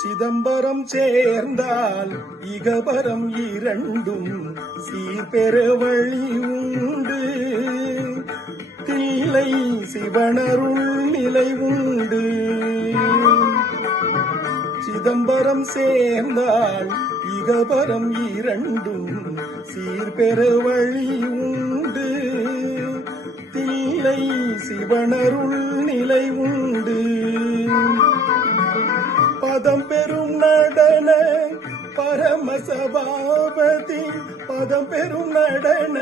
சிதம்பரம் சேர்ந்தால் இகபரம் இரண்டும் சீர்பெற வழி உண்டு. தில்லை சிவனருள் நிலை உண்டு. சிதம்பரம் சேர்ந்தால் இகபரம் இரண்டும் சீர்பெற வழி உண்டு. தில்லை சிவனருள் நிலை உண்டு. பதம் பெரும் நடன பரமசபாபதி, பதம் பெரும் நடன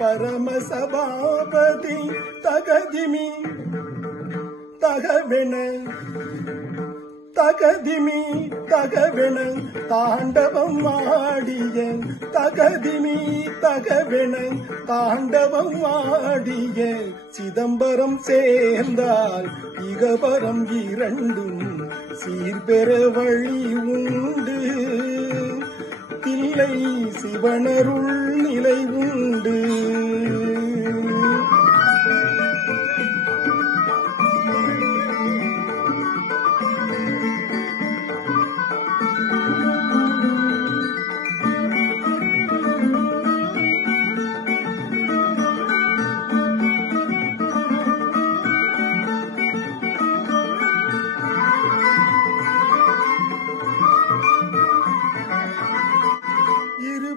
பரமசபாபதி, தகதிமி தகவென தகதிமி தகவென தாண்டவம் ஆடிய, தகதிமி தகவென தாண்டவம் ஆடிய. சிதம்பரம் சேர்ந்தால் இகபரம் இரண்டும் சீர்பெற வழி உண்டு. தில்லை சிவனருள் நிலை உண்டு.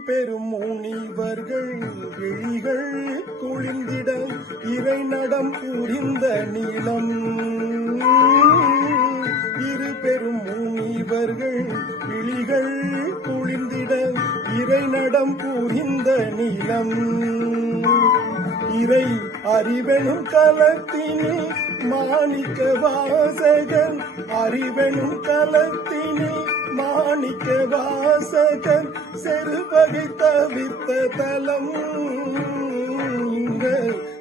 பெரும் முனிவர்கள் விழிகள் குளிர்ந்திட இறை நடம் புரிந்த நீளம். இரு பெரும் முனிவர்கள் விழிகள் குளிர்ந்திட இறை நடம் புரிந்த நீளம். இறை அறிவெனும் கலத்தினில் மாணிக்க வாசகன், அறிவெனும் கலத்தினில் மாணிக்க வாசகன் செருவகை தவித்த தலம்.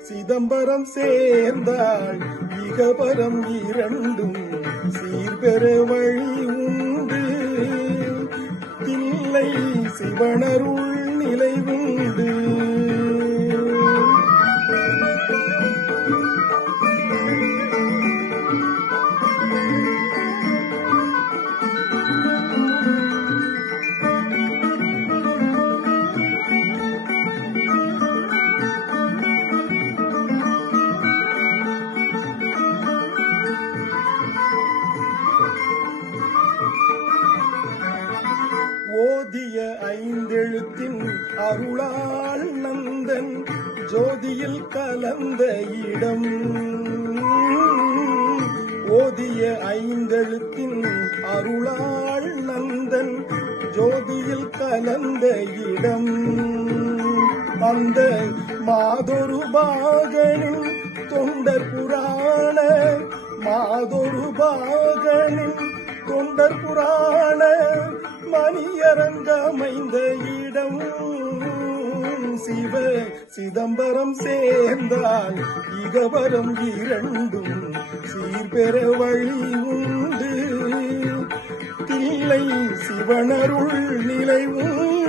சிதம்பரம் சேர்ந்தால் இகபரம் இரண்டும் சீர்பெற வழி உண்டு. தில்லை சிவனருள் நிலை உண்டு. ஓதிய ஐந்தெழுத்தின் அருளால் நந்தன் ஜோதியில் கலந்த இடம். ஓதிய ஐந்தெழுத்தின் அருளால் நந்தன் ஜோதியில் கலந்த இடம். அந்த மாதொரு பாகனின் தொண்டர் புராண, மாதொரு பாகனின் தொண்டர் புராண மணியரங்கமைந்த இடம். சிவ சிதம்பரம் சேர்ந்தால் இகபரம் இரண்டும் சீர்பெற வழி உண்டு. தில்லை சிவனருள் நிலை உண்டு.